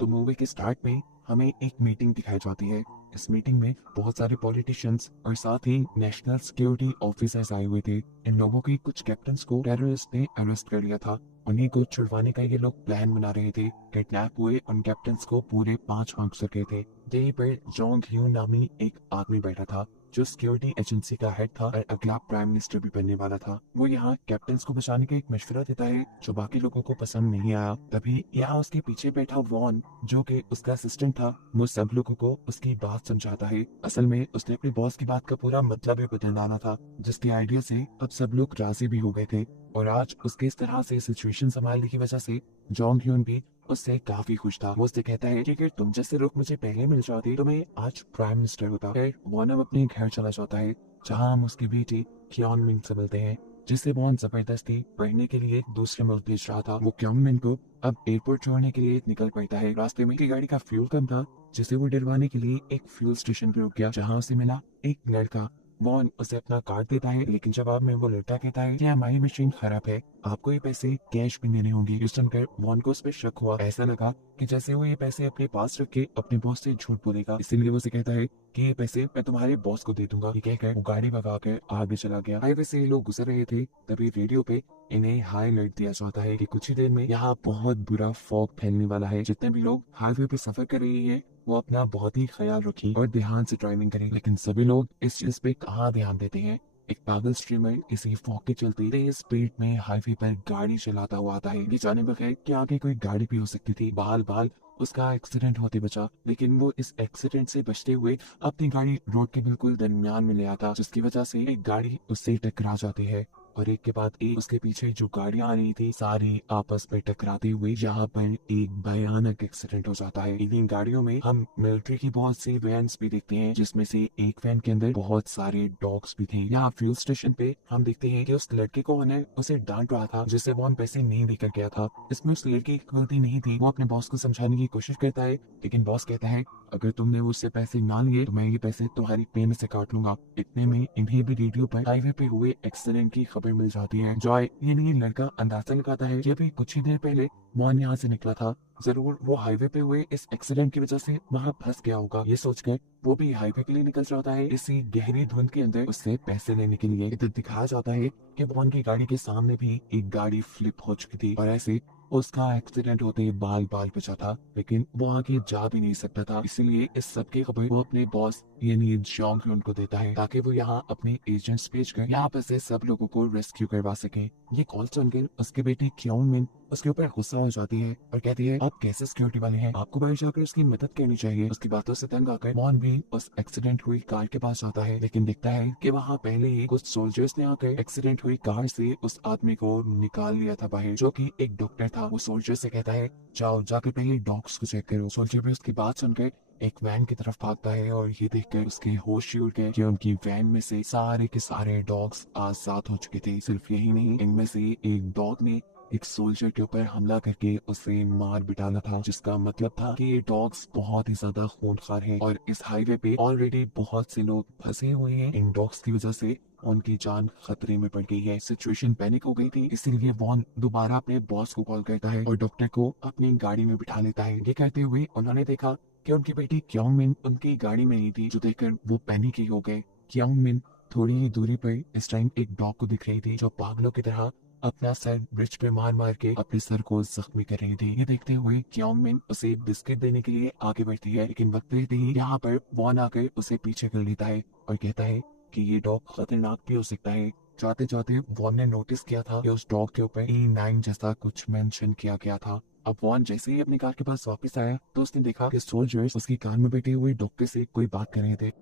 तो मूवी के स्टार्ट में हमें एक मीटिंग दिखाई जाती है। इस मीटिंग में बहुत सारे पॉलिटिशियंस और साथ ही नेशनल सिक्योरिटी ऑफिसर्स आए हुए थे। इन लोगों की कुछ कैप्टन्स को टेररिस्ट ने अरेस्ट कर लिया था। उन्हीं को छुड़वाने का ये लोग प्लान बना रहे थे। किडनैप हुए उन कैप्टन्स को पूरे 5 ऑफिसर के थे। यहीं पर जोंग ह्यू नामी एक आदमी बैठा था जो सिक्योरिटी एजेंसी का हेड था और अगला प्राइम मिनिस्टर भी बनने वाला था। वो यहाँ कैप्टन्स को बचाने का एक मशवरा देता है जो बाकी लोगों को पसंद नहीं आया। तभी यहाँ उसके पीछे बैठा वॉन जो कि उसका असिस्टेंट था, वो सब लोगों को उसकी बात समझाता है। असल में उसने अपने बॉस की बात का पूरा मतलब ही बदल डाला था, जिसके आइडिया से अब सब लोग राजी भी हो गए थे। और आज उसके इस तरह से सिचुएशन संभालने की वजह से जोंग ह्यून भी उससे काफी खुश था। वो उससे कहता है कि अगर तुम जैसे लोग मुझे पहले मिल जाते तो मैं आज प्राइम मिनिस्टर होता। फिर वॉन अब अपने घर चला जाता है जहाँ हम उसकी बेटी क्योन मिंग से मिलते हैं, जिसे वॉन जबरदस्ती पढ़ने के लिए दूसरे मुल्क भेज रहा था। वो क्योन मिंग को अब एयरपोर्ट छोड़ने के लिए निकल पड़ता है। रास्ते में की गाड़ी का फ्यूल कम था, जिसे वो डलवाने के लिए एक फ्यूल स्टेशन पर रुक गया, जहाँ उसे मिला एक लड़का। वॉन उसे अपना कार्ड देता है, लेकिन जवाब में वो लड़का कहता है कि हमारी मशीन खराब है, आपको ये पैसे कैश में देने होंगे। ये सुनकर वॉन को उस पर शक हुआ। ऐसा लगा कि जैसे वो ये पैसे अपने पास रख के अपने बॉस से झूठ बोलेगा, इसीलिए वो उसे कहता है कि ये पैसे मैं तुम्हारे बॉस को दे दूंगा। ये कहकर वो गाड़ी भगा कर आगे चला गया। हाईवे से ये लोग गुजर रहे थे, तभी रेडियो पे इन्हें हाई अलर्ट दिया जाता है कि कुछ ही देर में यहाँ बहुत बुरा फॉग फैलने वाला है। जितने भी लोग हाईवे पे सफर कर रहे हैं वो अपना बहुत ही ख्याल रखें और ध्यान से ड्राइविंग करें। लेकिन सभी लोग इस चीज पे कहाँ ध्यान देते हैं। एक पागल स्ट्रीमर इसी फॉग के चलते तेज स्पीड में हाईवे पर गाड़ी चलाता हुआ आता है। ये जाने बगैर कि आगे कोई गाड़ी भी हो सकती थी। बाल बाल उसका एक्सीडेंट होते बचा, लेकिन वो इस एक्सीडेंट से बचते हुए अपनी गाड़ी रोड के बिल्कुल दरमियान में ले आता, जिसकी वजह से एक गाड़ी उससे टकरा जाती है और एक के बाद एक उसके पीछे जो गाड़ियां आ रही थी सारी आपस में टकराते हुए यहाँ पर एक भयानक एक्सीडेंट हो जाता है। इन्हीं गाड़ियों में हम मिलिट्री की बहुत सी वैन्स भी देखते हैं, जिसमें से एक वैन के अंदर बहुत सारे डॉग्स भी थे। यहाँ फ्यूल स्टेशन पे हम देखते हैं कि उस लड़के को उन्हें उसे डांट रहा था जिससे वो हम पैसे नहीं देकर गया था। इसमें उस लड़के की गलती नहीं थी। वो अपने बॉस को समझाने की कोशिश करता है, लेकिन बॉस कहता है अगर तुमने उससे पैसे ना लिए तो मैं ये पैसे तुम्हारी पे में से काट लूंगा। इतने में इन्हें भी रेडियो पर हाईवे पे हुए एक्सीडेंट की खबर मिल जाती है। जॉय यानी ये लड़का अंदाजा लगाता है कि अभी कुछ ही देर पहले मोहन यहाँ से निकला था, जरूर वो हाईवे पे हुए इस एक्सीडेंट की वजह से वहाँ फंस गया होगा। ये सोचकर वो भी हाईवे के लिए निकल जाता है इसी गहरी धुंध के अंदर उससे पैसे लेने के लिए। इधर दिखाया जाता है कि मोहन की गाड़ी के सामने भी एक गाड़ी फ्लिप हो चुकी थी और ऐसे उसका एक्सीडेंट होते ही बाल बाल बचा था, लेकिन वो आगे जा भी नहीं सकता था। इसीलिए इस सब की खबर वो अपने बॉस यानी जोंग ह्यून को देता है ताकि वो यहाँ अपने एजेंट्स भेजकर यहाँ पर से सब लोगों को रेस्क्यू करवा सके। ये कॉल सुनकर उसके बेटी क्यों मिन उसके ऊपर गुस्सा हो जाती है और कहती है आप कैसे सिक्योरिटी वाले हैं, आपको बाहर जाकर उसकी मदद करनी चाहिए। उसकी बातों से तंग आकर मॉन भी उस एक्सीडेंट हुई कार के पास जाता है, लेकिन दिखता है कि वहाँ पहले ही कुछ सोल्जर्स ने आकर एक्सीडेंट हुई कार से उस आदमी को निकाल लिया था बाहर, जो कि एक डॉक्टर था। वो सोल्जर से कहता है जाओ जाकर पहले डॉग्स को चेक करो। सोल्जर भी उसकी बात सुनकर एक वैन की तरफ भागता है और ये देखकर उसके होश ही उड़ गए कि उनकी वैन में से सारे के सारे डॉग्स आजाद हो चुके थे। सिर्फ यही नहीं, इनमें से एक डॉग ने एक सोल्जर के ऊपर हमला करके उसे मार बिठाना था, जिसका मतलब था कि ये डॉग्स बहुत ही ज्यादा खूंखार हैं और इस हाईवे पे ऑलरेडी बहुत से लोग फंसे हुए हैं। इन डॉग्स की वजह से उनकी जान खतरे में पड़ गई है। सिचुएशन पैनिक हो गई थी, इसीलिए वॉन दोबारा अपने बॉस को कॉल करता है और डॉक्टर को अपनी गाड़ी में बिठा लेता है। ये करते हुए उन्होंने देखा कि उनकी बेटी क्योंग मिन उनकी गाड़ी में नहीं थी, जो देखकर वो पैनिक ही हो गए। क्योंग मिन थोड़ी ही दूरी पर इस टाइम एक डॉग को दिख रही थी जो पागलों की तरह अपना सर ब्रिज पे मार मार के अपने सर को जख्मी कर रही थी। ये देखते हुए क्योंग मिन उसे बिस्किट देने के लिए आगे बढ़ती है, लेकिन वक्त रहते ही यहाँ पर वॉन आकर उसे पीछे कर लेता है और कहता है कि ये डॉग खतरनाक भी हो सकता है। जाते जाते वॉन ने नोटिस किया था कि उस डॉग के ऊपर E9 जैसा कुछ मेंशन किया गया था। अब वॉन जैसे ही अपनी कार के पास वापस आया तो उसने देखा कि सोल्जर्स उसकी कार में बैठे हुए डॉक्टर से कोई बात कर रहे थे।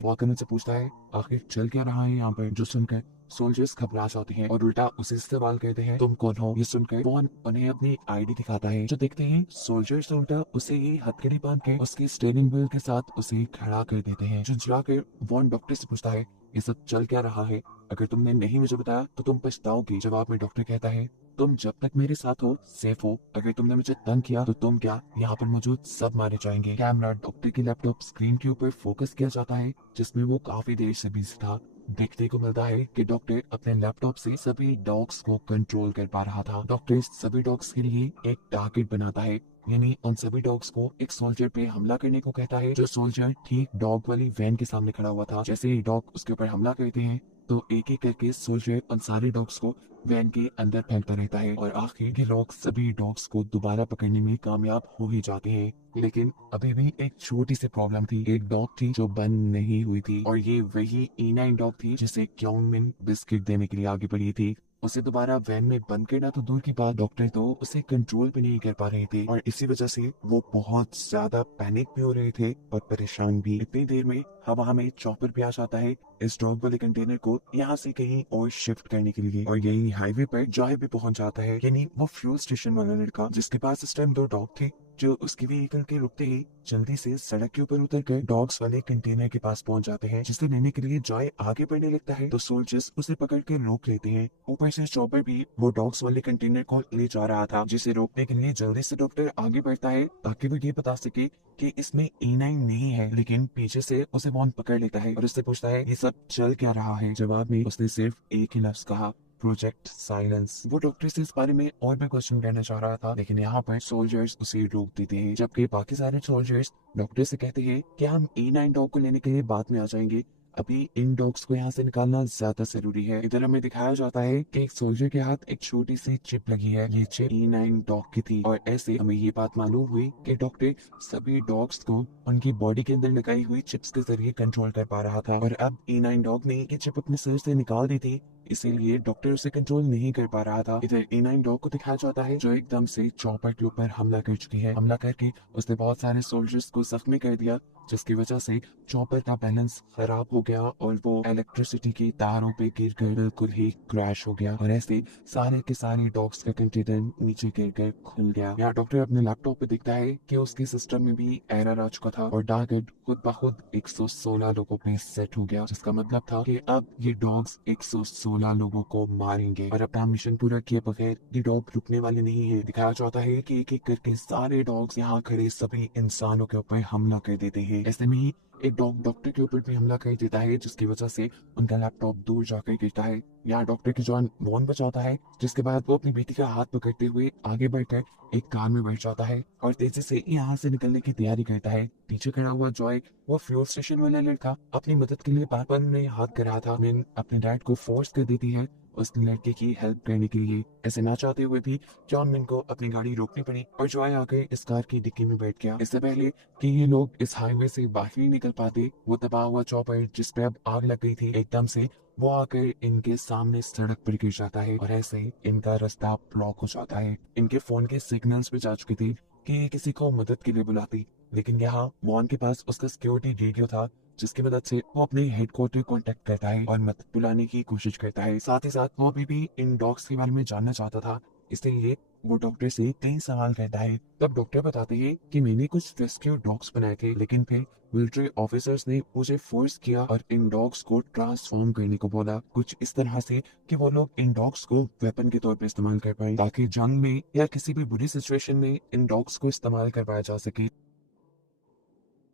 वो आकर मुझसे पूछता है आखिर चल क्या रहा है यहाँ पर, जो सुनकर सोल्जर्स घबरा जाते हैं और उल्टा उसे सवाल करते हैं तुम कौन हो। ये सुनकर वॉन उन्हें अपनी आईडी दिखाता है। जो देखते हैं सोल्जर्स उल्टा उसे ही हथकड़ी बांध के उसकी स्टीयरिंग व्हील के साथ उसे खड़ा कर देते हैं। जो जाकर वॉन डॉक्टर से पूछता है ये सब चल क्या रहा है, अगर तुमने नहीं मुझे बताया तो तुम पछताओगी। जवाब में डॉक्टर कहता है तुम जब तक मेरे साथ हो सेफ हो, अगर तुमने मुझे तंग किया तो तुम क्या यहाँ पर मौजूद सब मारे जाएंगे। कैमरा डॉक्टर की लैपटॉप स्क्रीन के ऊपर फोकस किया जाता है, जिसमें वो काफी देर से बिजी था। देखने को मिलता है कि डॉक्टर अपने लैपटॉप से सभी डॉग्स को कंट्रोल कर पा रहा था। डॉक्टर सभी डॉग्स के लिए एक टारगेट बनाता है यानी उन सभी डॉग्स को एक सोल्जर पे हमला करने को कहता है। जो सोल्जर ठीक डॉग वाली वैन के सामने खड़ा हुआ था। जैसे ही डॉग उसके ऊपर हमला करते हैं तो एक एक करके सोल्जर उन सारे डॉग्स को वैन के अंदर फेंकता रहता है और आखिर के लोग सभी डॉग्स को दोबारा पकड़ने में कामयाब हो ही जाते हैं। लेकिन अभी भी एक छोटी सी प्रॉब्लम थी। एक डॉग थी जो बंद नहीं हुई थी और ये वही E9 डॉग थी जिसे क्योंगमिन बिस्किट देने के लिए आगे बढ़ी थी। उसे दोबारा वैन में बंद करना तो दूर की बात, डॉक्टर तो उसे कंट्रोल भी नहीं कर पा रहे थे और इसी वजह से वो बहुत ज्यादा पैनिक भी हो रहे थे और परेशान भी। इतनी देर में हवा में चॉपर भी आ जाता है इस डॉग वाले कंटेनर को यहाँ से कहीं और शिफ्ट करने के लिए और यही हाईवे पर जॉय भी पहुंच जाता है। यानी वो फ्यूल स्टेशन वाला लड़का जिसके पास इस टाइम 2 डॉग थे, जो उसकी व्हीकल के रुकते ही जल्दी से सड़क के ऊपर उतर कर डॉग्स वाले कंटेनर के पास पहुंच जाते हैं। जिसे लेने के लिए जॉय आगे बढ़ने लगता है तो सोल्जर्स उसे पकड़ के रोक लेते हैं। ऊपर से चॉपर भी वो डॉग्स वाले कंटेनर को ले जा रहा था, जिसे रोकने के लिए जल्दी से डॉक्टर आगे बढ़ता है ताकि वो ये बता सके कि इसमें E9 नहीं है। लेकिन पीछे से उसे वॉन पकड़ लेता है और उससे पूछता है ये सब चल क्या रहा है। जवाब में उसने सिर्फ एक ही लफ्ज कहा, प्रोजेक्ट साइलेंस। वो डॉक्टर से इस बारे में और भी क्वेश्चन करना चाह रहा था लेकिन यहाँ पर सोल्जर्स उसे रोक देते हैं, जबकि बाकी सारे सोल्जर्स डॉक्टर से कहते हैं कि हम E9 डॉग को लेने के लिए बाद में आ जाएंगे, अभी इन डॉग्स को यहाँ से निकालना ज्यादा जरूरी है। इधर हमें दिखाया जाता है कि एक सोल्जर के हाथ एक छोटी सी चिप लगी है। ये चिप E9 डॉग की थी और ऐसे हमें ये बात मालूम हुई कि डॉक्टर सभी डॉग्स को उनकी बॉडी के अंदर लगाई हुई चिप्स के जरिए कंट्रोल कर पा रहा था और अब E9 डॉग ने ये चिप अपने सर से निकाल दी थी, इसीलिए डॉक्टर उसे कंट्रोल नहीं कर पा रहा था। इधर E9 डॉग को दिखाया जाता है जो एकदम से चॉपर के ऊपर हमला कर चुकी है। हमला करके उसने बहुत सारे सोल्जर्स को जख्मी कर दिया, जिसकी वजह से चॉपर का बैलेंस खराब हो गया और वो इलेक्ट्रिसिटी की तारों पे गिरकर बिल्कुल ही क्रैश हो गया और ऐसे सारे के सारे डॉग्स का कंटेनर नीचे गिरकर खुल गया। यहाँ डॉक्टर अपने लैपटॉप पे देखता है कि उसके सिस्टम में भी एरर आ चुका था और टारगेट खुद ब खुद 116 लोगों पे सेट हो गया, जिसका मतलब था कि अब ये डॉग्स 116 लोगों को मारेंगे और अपना मिशन पूरा किए बगैर ये डॉग रुकने वाले नहीं है। दिखाया जाता है कि एक एक करके सारे डॉग्स यहाँ खड़े सभी इंसानों के ऊपर हमला कर देते हैं। ऐसे में ही एक डॉग डॉक्टर के ऊपर भी हमला कर देता है, जिसकी वजह से उनका लैपटॉप दूर जाकर गिरता है। यहाँ डॉक्टर की जान वॉन बचाता है, जिसके बाद वो अपनी बेटी का हाथ पकड़ते हुए आगे बढ़कर एक कार में बैठ जाता है और तेजी से यहाँ से निकलने की तैयारी करता है। पीछे खड़ा हुआ जॉय, वो फ्यूल स्टेशन वाला लड़का, अपनी मदद के लिए बार बार में हाथ कर रहा था। मिन अपने डैड को फोर्स कर देती है उस लड़के की हेल्प करने के लिए। ऐसे ना चाहते हुए भी जॉन मिन को अपनी गाड़ी रोकनी पड़ी और जॉय आकर इस कार की डिक्की में बैठ गया। इससे पहले कि ये लोग इस हाईवे से बाहर नहीं निकल पाते, वो दबा हुआ चॉपर जिस पे अब आग लग गई थी एकदम से वो आकर इनके सामने सड़क पर गिर जाता है और ऐसे ही इनका रास्ता ब्लॉक हो जाता है। इनके फोन के सिग्नल्स भी जा चुके थे कि ये किसी को मदद के लिए बुलाती, लेकिन यहाँ वॉन के पास उसका सिक्योरिटी रेडियो था, जिसकी मदद से वो अपने हेडक्वार्टर कांटेक्ट करता है और मदद बुलाने की कोशिश करता है। साथ ही साथ वो अभी भी इन डॉग्स के बारे में जानना चाहता था, इसलिए वो डॉक्टर से कई सवाल करता है। तब डॉक्टर बताते हैं कि मैंने कुछ रेस्क्यू डॉग्स बनाए थे, लेकिन फिर मिलिट्री ऑफिसर्स ने मुझे फोर्स किया और इन डॉग्स को ट्रांसफॉर्म करने को बोला, कुछ इस तरह से कि वो लोग इन डॉग्स को वेपन के तौर पर इस्तेमाल कर पाए, ताकि जंग में या किसी भी बुरी सिचुएशन में इन डॉग्स को इस्तेमाल करवाया जा सके।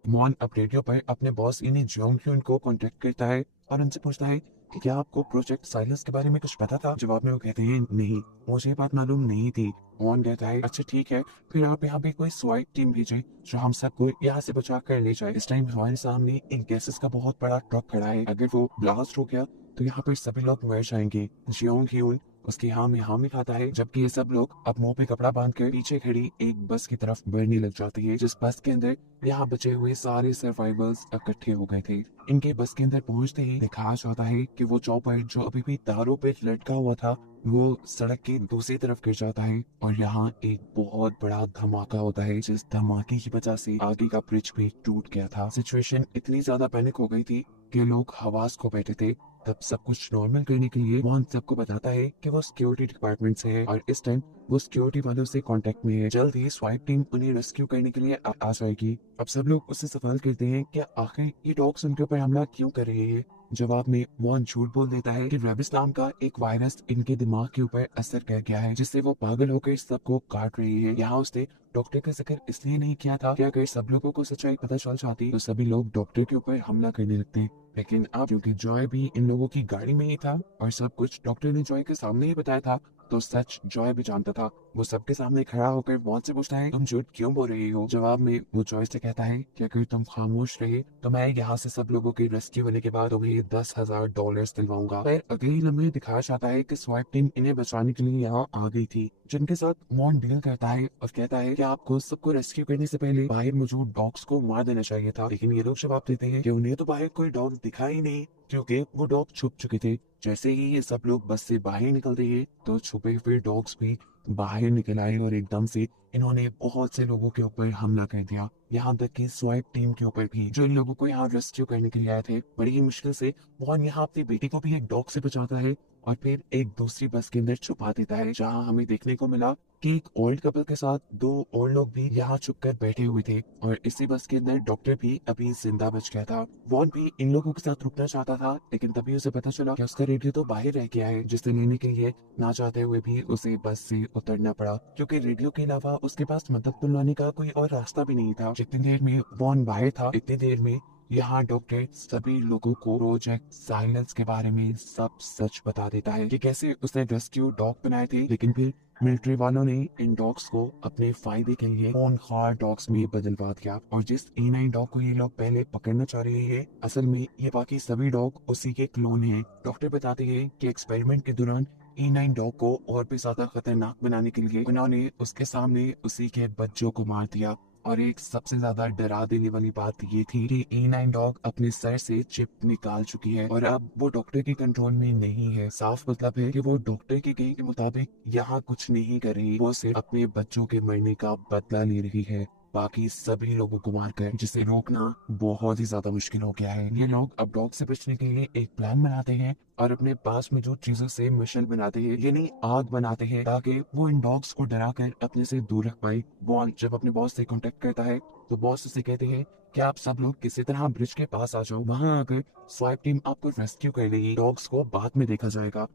मॉन अब रेडियो पर अपने बॉस यानी जोंग ह्यून को कांटेक्ट करता है और उनसे पूछता है कि क्या आपको प्रोजेक्ट साइलेंस के बारे में कुछ पता था। जवाब में वो कहते हैं नहीं, मुझे ये बात मालूम नहीं थी। मॉन कहता है अच्छा ठीक है, फिर आप यहाँ पे कोई स्वाइट टीम भेजें जो हम सबको यहाँ से बचा कर ले जाए। इस टाइम हमारे सामने एक गैसेस का बहुत बड़ा ट्रक खड़ा है, अगर वो ब्लास्ट हो गया तो यहाँ पर सभी लोग मर जाएंगे। जोंग ह्यून उसकी हाँ में हाँ मिलाता है, जबकि ये सब लोग अब मुंह पे कपड़ा बांध कर पीछे खड़ी एक बस की तरफ बढ़ने लग जाती है, जिस बस के अंदर यहाँ बचे हुए सारे सर्वाइवर्स इकट्ठे हो गए थे। इनके बस के अंदर पहुंचते ही दिखाया जाता है कि वो चॉपर जो अभी भी तारों पे लटका हुआ था वो सड़क की दूसरी तरफ गिर जाता है और यहाँ एक बहुत बड़ा धमाका होता है, जिस धमाके की वजह से आगे का ब्रिज भी टूट गया था। सिचुएशन इतनी ज्यादा पैनिक हो गई थी कि लोग हवास को बैठे थे। तब सब कुछ नॉर्मल करने के लिए वॉन सबको बताता है कि वो सिक्योरिटी डिपार्टमेंट से है और इस टाइम वो सिक्योरिटी वालों से कांटेक्ट में है। जल्द ही स्वाइप टीम उन्हें रेस्क्यू करने के लिए आ जाएगी। अब सब लोग उससे सवाल करते हैं कि आखिर ये डॉग्स उनके ऊपर हमला क्यों कर रहे हैं। जवाब में वॉन झूठ बोल देता है कि रेबिस नाम का एक वायरस इनके दिमाग के ऊपर असर कर गया है, जिससे वो पागल होकर सबको काट रही है। यहाँ उसने डॉक्टर का जिक्र इसलिए नहीं किया था कि अगर सब लोगों को सच्चाई पता चल जाती तो सभी लोग डॉक्टर के ऊपर हमला करने लगते, लेकिन अब क्योंकि जॉय भी इन लोगों की गाड़ी में ही था और सब कुछ डॉक्टर ने जॉय के सामने ही बताया था, तो सच जॉय भी जानता था। वो सबके सामने खड़ा होकर वॉन से पूछता है, तुम झूठ क्यों बोल रही हो? जवाब में वो जॉय से कहता है कि अगर तुम खामोश रहे तो मैं यहाँ से सब लोगों के रेस्क्यू होने के बाद तुम्हें $10,000 दिलवाऊंगा। फिर अगले ही लम्हे दिखाया जाता है कि स्वाइप टीम इन्हें बचाने के लिए यहाँ आ गई थी, जिनके साथ वॉन डील करता है और कहता है कि आपको सबको रेस्क्यू करने से पहले बाहर मौजूद डॉग्स को मार देना चाहिए था। लेकिन ये लोग जवाब देते हैं कि उन्हें तो बाहर कोई डॉग दिखा ही नहीं, क्योंकि वो डॉग छुप चुके थे। जैसे ही ये सब लोग बस से बाहर निकलते हैं तो छुपे हुए डॉग्स भी बाहर निकल आए और एकदम से इन्होंने बहुत से लोगों के ऊपर हमला कर दिया, यहाँ तक कि स्वाइप टीम के ऊपर भी, जो इन लोगों को यहाँ रेस्क्यू करने के लिए आए थे। बड़ी ही मुश्किल से वॉन यहाँ अपनी बेटी को भी एक डॉग से बचाता है और फिर एक दूसरी बस के अंदर छुपा देता है, जहाँ हमें देखने को मिला कि एक ओल्ड कपल के साथ दो और लोग भी यहाँ छुपकर बैठे हुए थे और इसी बस के अंदर डॉक्टर भी अभी जिंदा बच गया था। वॉन भी इन लोगों के साथ रुकना चाहता था, लेकिन तभी उसे पता चला कि उसका रेडियो तो बाहर रह गया है, जिसे लेने के लिए ना चाहते हुए भी उसे बस से उतरना पड़ा, क्योंकि रेडियो के अलावा उसके पास मदद बुलाने का कोई और रास्ता भी नहीं था। जितनी देर में वॉन बाहर था इतनी देर में यहाँ डॉक्टर सभी लोगों को प्रोजेक्ट साइलेंस के बारे में सब सच बता देता है कि कैसे उसने रेस्क्यू डॉग बनाए थे, लेकिन फिर मिलिट्री वालों ने इन डॉग्स को अपने फायदे के लिए खूंखार डॉग्स में बदलवा दिया। और जिस E9 डॉग को ये लोग पहले पकड़ना चाह रहे हैं, असल में ये बाकी सभी डॉग उसी के क्लोन हैं। डॉक्टर बताते हैं कि एक्सपेरिमेंट के दौरान E9 डॉग को और भी ज्यादा खतरनाक बनाने के लिए उन्होंने उसके सामने उसी के बच्चों को मार दिया। और एक सबसे ज्यादा डरा देने वाली बात ये थी कि E9 डॉग अपने सर से चिप निकाल चुकी है और अब वो डॉक्टर के कंट्रोल में नहीं है। साफ मतलब है कि वो डॉक्टर के कहे के मुताबिक यहाँ कुछ नहीं कर रही, वो सिर्फ अपने बच्चों के मरने का बदला ले रही है, बाकी सभी लोगों को मारकर, जिसे रोकना बहुत ही ज्यादा मुश्किल हो गया है। ये लोग अब डॉग से बचने के लिए एक प्लान बनाते हैं और अपने पास में जो चीजों से मिशन बनाते हैं, यानी आग बनाते हैं, ताकि वो इन डॉग्स को डरा कर अपने से दूर रख पाए। बॉन जब अपने बॉस से कांटेक्ट करता है तो बॉस उसे कहते हैं कि आप सब लोग किसी तरह ब्रिज के पास आ जाओ, वहां आकर स्वाइप टीम आपको रेस्क्यू कर लेगी, डॉग्स को बाद में देखा जाएगा।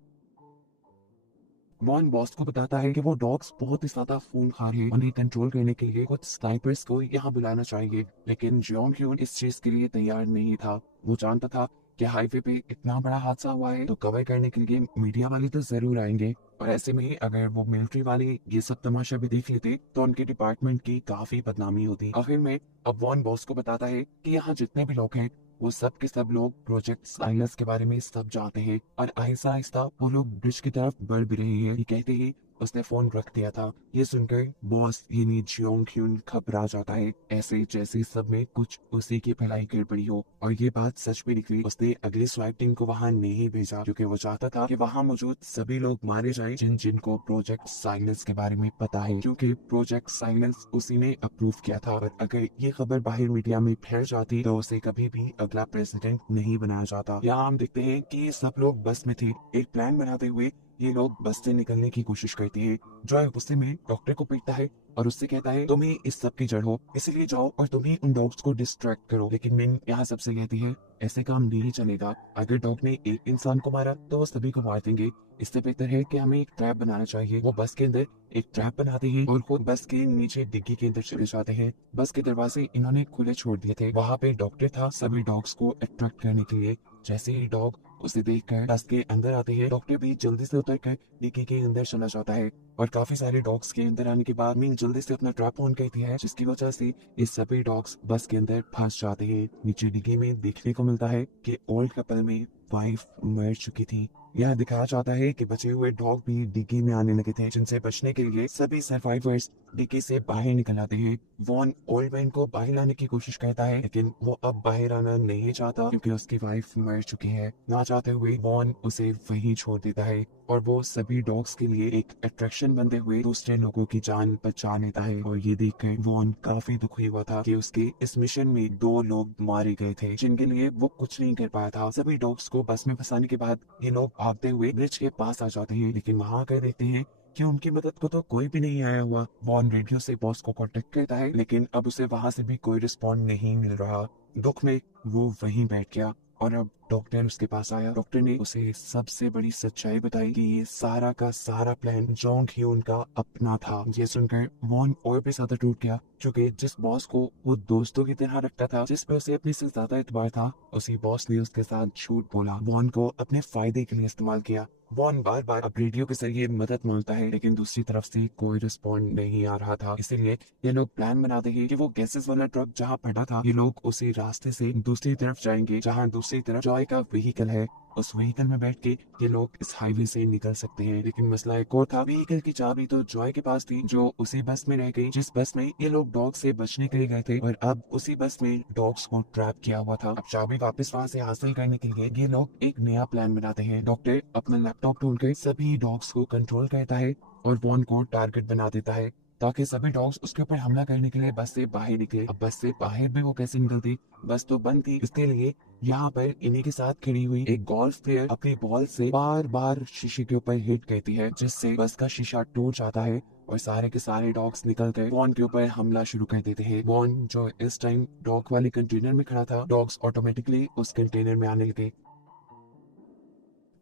वॉन बॉस को बताता है कि वो डॉग्स बहुत ही ज्यादा खूंखार हैं, उन्हें कंट्रोल करने के लिए कुछ स्नाइपर्स को यहाँ बुलाना चाहिए। लेकिन जियोंग ह्यून इस चीज के लिए तैयार नहीं था। वो जानता था कि हाईवे पे इतना बड़ा हादसा हुआ है तो कवर करने के लिए मीडिया वाले तो जरूर आएंगे, और ऐसे में ही अगर वो मिलिट्री वाले ये सब तमाशा भी देख लेते तो उनके डिपार्टमेंट की काफी बदनामी होती। आखिर में अब वॉन बॉस को बताता है कि यहाँ जितने भी लोग हैं वो सब के सब लोग प्रोजेक्ट साइलस के बारे में सब जानते हैं, और आहिस्ता आहिस्ता वो लोग ब्रिज की तरफ बढ़ भी रहे हैं। ये कहते ही उसने फोन रख दिया था। ये सुनकर बॉस यानी जियोंग ह्यून घबरा जाता है, ऐसे जैसे सब में कुछ उसी की भलाई गड़बड़ी हो। और ये बात सच भी निकली। उसने अगली स्वाइप टीम को वहां नहीं भेजा, क्योंकि वो चाहता था कि वहां मौजूद सभी लोग मारे जाएं जिनको प्रोजेक्ट साइलेंस के बारे में पता है, क्योंकि प्रोजेक्ट साइलेंस उसी ने अप्रूव किया था। और अगर ये खबर बाहर मीडिया में फैल जाती तो उसे कभी भी अगला प्रेसिडेंट नहीं बनाया जाता। यहाँ हम देखते हैं कि ये सब लोग बस में थे, एक प्लान बनाते हुए ये लोग बस से निकलने की कोशिश करते हैं। जॉय गुस्से में डॉक्टर को पीटता है और उससे कहता है तुम ही इस सब की जड़ हो, इसलिए जाओ और तुम ही उन डॉग्स को डिस्ट्रैक्ट करो। लेकिन मिन यहाँ सबसे कहती है ऐसे काम नहीं चलेगा, अगर डॉग ने एक इंसान को मारा तो वो सभी को मार देंगे, इससे बेहतर है कि हमें एक ट्रैप बनाना चाहिए। वो बस के अंदर एक ट्रैप बनाते हैं और खुद बस के नीचे डिग्गी के अंदर चले जाते हैं। बस के दरवाजे इन्होंने खुले छोड़ दिए थे, वहाँ पे डॉक्टर था सभी डॉग्स को अट्रैक्ट करने के लिए। जैसे ही डॉग उसे देखकर बस के अंदर आते हैं, डॉक्टर भी जल्दी से उतरकर डिग्गी के अंदर चला जाता है। और काफी सारे डॉग्स के अंदर आने के बाद मीन जल्दी से अपना ट्रैप ऑन करती है, जिसकी वजह से ये सभी डॉग्स बस के अंदर फंस जाते हैं। नीचे डिग्गी में देखने को मिलता है कि ओल्ड कपल में वाइफ मर चुकी थी। यह दिखाया जाता है कि बचे हुए डॉग भी डिग्गी में आने लगे थे, जिनसे बचने के लिए सभी सर्वाइवर्स डिग्गी से बाहर निकल आते हैं। वॉन ओल्ड मैन को बाहर लाने की कोशिश करता है, लेकिन वो अब बाहर आना नहीं चाहता क्योंकि उसकी वाइफ मर चुकी है। ना चाहते हुए वॉन उसे वहीं छोड़ देता है और वो सभी डॉग्स के लिए एक अट्रैक्शन बनते हुए दूसरे लोगों की जान बचा लेता है। और ये देखकर वॉन काफी दुखी हुआ था कि उसके इस मिशन में 2 लोग मारे गए थे, जिनके लिए वो कुछ नहीं कर पाया था। सभी डॉग्स को बस में फंसाने के बाद ये लोग भागते हुए ब्रिज के पास आ जाते हैं, लेकिन वहां कर देखते हैं कि उनकी मदद को तो कोई भी नहीं आया हुआ। वॉन रेडियो से बॉस को कांटेक्ट करता है, लेकिन अब उसे वहां से भी कोई रिस्पॉन्ड नहीं मिल रहा। दुख में वो वहीं बैठ गया और अब डॉक्टर उसके पास आया। डॉक्टर ने उसे सबसे बड़ी सच्चाई बताई कि ये सारा का सारा प्लान जोंग ह्यून का अपना था। ये सुनकर वॉन और भी ज्यादा टूट गया, क्योंकि जिस बॉस को वो दोस्तों की तरह रखता था, जिस पे उसे अपने से ज्यादा एतबार था, उसी बॉस ने उसके साथ झूठ बोला, वॉन को अपने फायदे के लिए इस्तेमाल किया। वॉन बार बार अब रेडियो के जरिए मदद मांगता है, लेकिन दूसरी तरफ से कोई रिस्पॉन्ड नहीं आ रहा था। इसीलिए ये लोग प्लान बनाते हैं कि वो गैसेस वाला ट्रक जहाँ पड़ा था, ये लोग उसी रास्ते से दूसरी तरफ जाएंगे, जहाँ दूसरी तरफ जॉय का व्हीकल है। उस व्हीकल में बैठ के ये लोग इस हाईवे से निकल सकते हैं। लेकिन मसला एक और था, व्हीकल की चाबी तो जॉय के पास थी, जो उसी बस में रह गई जिस बस में ये लोग डॉग से बचने के लिए गए थे, और अब उसी बस में डॉग्स को ट्रैप किया हुआ था। अब चाबी वापस वहाँ से हासिल करने के लिए ये लोग एक नया प्लान बनाते हैं। डॉक्टर अपना लैपटॉप ढूंढ कर सभी डॉग्स को कंट्रोल करता है और वॉन को टारगेट बना देता है, ताकि सभी डॉग्स उसके ऊपर हमला करने के लिए बस से बाहर निकले। अब बस से बाहर भी वो कैसे निकलती, बस तो बंद थी। इसके लिए यहाँ पर इन्हीं के साथ खड़ी हुई एक गोल्फ प्लेयर अपनी बॉल से बार बार शीशे के ऊपर हिट करती है, जिससे बस का शीशा टूट जाता है और सारे के सारे डॉग्स निकल कर वॉन के ऊपर हमला शुरू कर देते हैं। वॉन जो इस टाइम डॉग वाले कंटेनर में खड़ा था, डॉग्स ऑटोमेटिकली उस कंटेनर में आने लगे।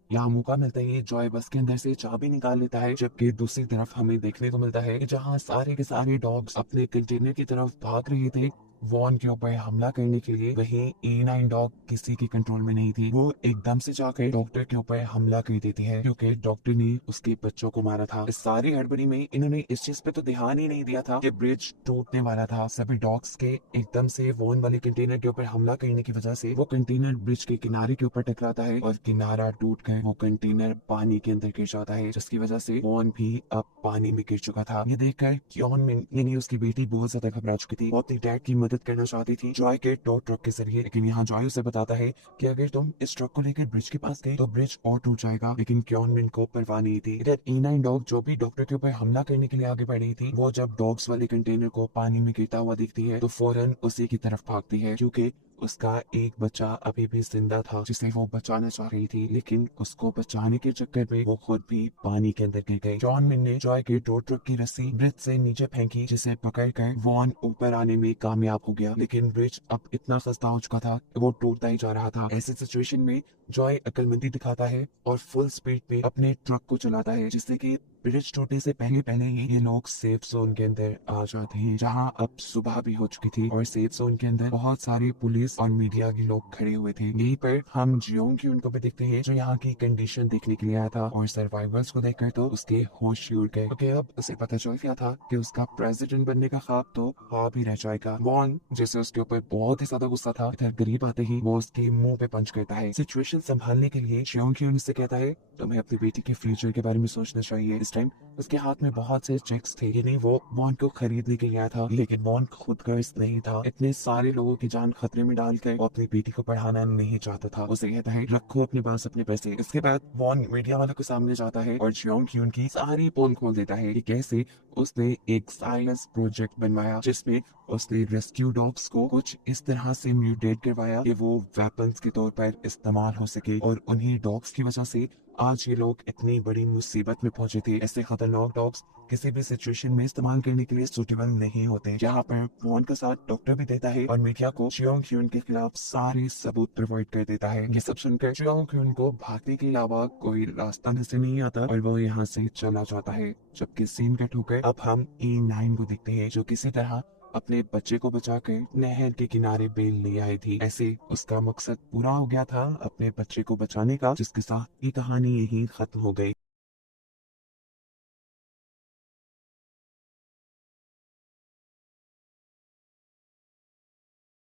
यहाँ मौका मिलता है जॉय बस के अंदर से चाबी निकाल लेता है, जबकि दूसरी तरफ हमें देखने को मिलता है कि जहाँ सारे के सारे डॉग्स अपने कंटेनर की तरफ भाग रहे थे वॉन के ऊपर हमला करने के लिए, वहीं E9 डॉग किसी के कंट्रोल में नहीं थी। वो एकदम से जाकर डॉक्टर के ऊपर हमला कर देती है, क्योंकि डॉक्टर ने उसके बच्चों को मारा था। इस सारी हड़बड़ी में इन्होंने इस चीज पे तो ध्यान ही नहीं दिया था कि ब्रिज टूटने वाला था। सभी डॉग्स के एकदम से वॉन वाले कंटेनर के ऊपर हमला करने की वजह से वो कंटेनर ब्रिज के किनारे के ऊपर टकराता है और किनारा टूट कर वो कंटेनर पानी के अंदर गिर जाता है, जिसकी वजह से वॉन भी अब पानी में गिर चुका था। ये देखकर क्योन मिन यानी उसकी बेटी बहुत ज्यादा घबरा चुकी थी। वो अपनी डैड की मदद करना चाहती थी जॉय के टो ट्रक के जरिए, लेकिन यहाँ जॉय उसे बताता है कि अगर तुम इस ट्रक को लेकर ब्रिज के पास गए तो ब्रिज और टूट जाएगा। लेकिन क्योन मिन को परवाह नहीं थी। इधर E9 डॉग जो भी डॉक्टर के ऊपर हमला करने के लिए आगे बढ़ रही थी, वो जब डॉग्स वाले कंटेनर को पानी में गिरता हुआ दिखती है तो फौरन उसी की तरफ भागती है, क्योंकि उसका एक बच्चा अभी भी जिंदा था जिसे वो बचाना चाह रही थी। लेकिन उसको बचाने के चक्कर में वो खुद भी पानी के अंदर गिर गई। जॉन मिन ने जॉय के टो ट्रक की रस्सी ब्रिज से नीचे फेंकी, जिसे पकड़कर वॉन ऊपर आने में कामयाब हो गया। लेकिन ब्रिज अब इतना खस्ता हो चुका था कि वो टूटता ही जा रहा था। ऐसी सिचुएशन में जॉय अक्लमंदी दिखाता है और फुल स्पीड पे अपने ट्रक को चलाता है, जिससे कि ब्रिज टूटने से पहले पहले ही ये लोग सेफ जोन के अंदर आ जाते हैं, जहां अब सुबह भी हो चुकी थी और सेफ जोन के अंदर बहुत सारे पुलिस और मीडिया के लोग खड़े हुए थे। यहीं पर हम जियोंग क्यून को भी देखते हैं, जो यहाँ की कंडीशन देखने के लिए आया था, और सर्वाइवर्स को देखकर तो उसके होश उड़ गए, क्योंकि अब उसे पता चल गया था कि उसका प्रेसिडेंट बनने का ख्वाब तो ख्वाब ही रह जाएगा। वॉन जैसे उसके ऊपर बहुत ही ज्यादा गुस्सा था, इधर करीब आते ही वो उसके मुंह पे पंच करता है। सिचुएशन संभालने के लिए जियोंग क्यून से कहता है तुम्हें अपनी बेटी के फ्यूचर के बारे में सोचना चाहिए। इस टाइम उसके हाथ में बहुत से चेक्स थे, यानी वो वॉन को खरीदने के लिए आया था, लेकिन वॉन खुद गर्ज नहीं था। इतने सारे लोगों की जान खतरे में डालकर वो अपनी बेटी को पढ़ाना नहीं चाहता था। उसे कहता है रखो अपने पास अपने पैसे। इसके बाद वॉन मीडिया वालों के सामने जाता है और जियोंग क्यून की सारी पोल खोल देता है कि कैसे उसने एक साइंस प्रोजेक्ट बनवाया, जिसमें उसने रेस्क्यू डॉग्स को कुछ इस तरह से म्यूटेट करवाया कि वो वेपन्स के तौर पर इस्तेमाल हो सके, और उन्हीं डॉग्स की वजह से आज ये लोग इतनी बड़ी मुसीबत में पहुंचे थे। ऐसे खतरनाक डॉग्स किसी भी सिचुएशन में इस्तेमाल करने के लिए सुटेबल नहीं होते। यहाँ पर वॉन का साथ डॉक्टर भी देता है और मीडिया को जियोंग क्यून के खिलाफ सारे सबूत प्रोवाइड कर देता है। ये सब सुनकर जियोंग क्यून को भागने के अलावा कोई रास्ता नजर नहीं आता और वो यहाँ से चला जाता है। जबकि सीन कट होकर अब हम E9 को देखते हैं, जो किसी तरह अपने बच्चे को बचाकर नहर के किनारे बेल ले आई थी। ऐसे उसका मकसद पूरा हो गया था अपने बच्चे को बचाने का, जिसके साथ ये कहानी यही खत्म हो गई।